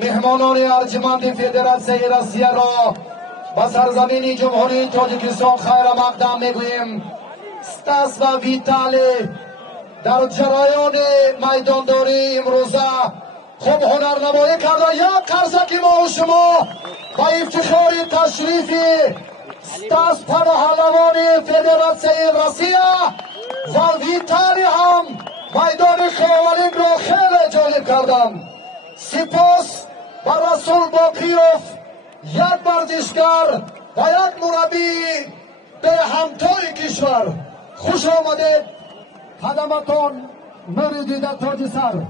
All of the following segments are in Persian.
مهمانان ارجمند فدراسیون روسیه را با سرزمین جمهوری تاجیکستان خیر مقدم میگوییم. استاس و ویتالی در جریان میدانداری امروزه خوب هنرنمایی کرده. یک قرصکی ما و شما با افتخار تشریفی استاس پهلوان فدراسیون روسیه و ویتالی هم میدان خاولینگ را خیلی جالب کردند. سپاس با رسول باقیوف، یک ورزشگر و یک مربی به همتای کشور. خوش آمدید. خدمتان نور دیده تاج سر.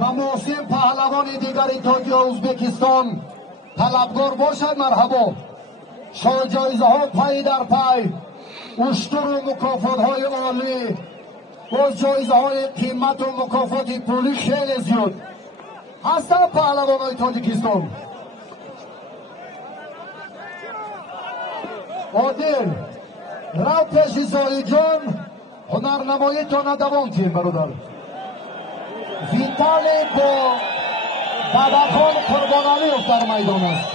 و محسن پهلوان دیگری ترکیه ازبکستان طلبگار باشد. مرحبا. شاه جایزه ها پای در پای، اشتر و مکافات های عالی، باز جایزه های قیمت و مکافات پولی خیلی زیاد هستن. پهلوان های تاجیکستان عادل رو پیش زایی جان هنرنمایی تا ندوان تیم برادر. ویتالی با باباخان قربانعلی در میدان است.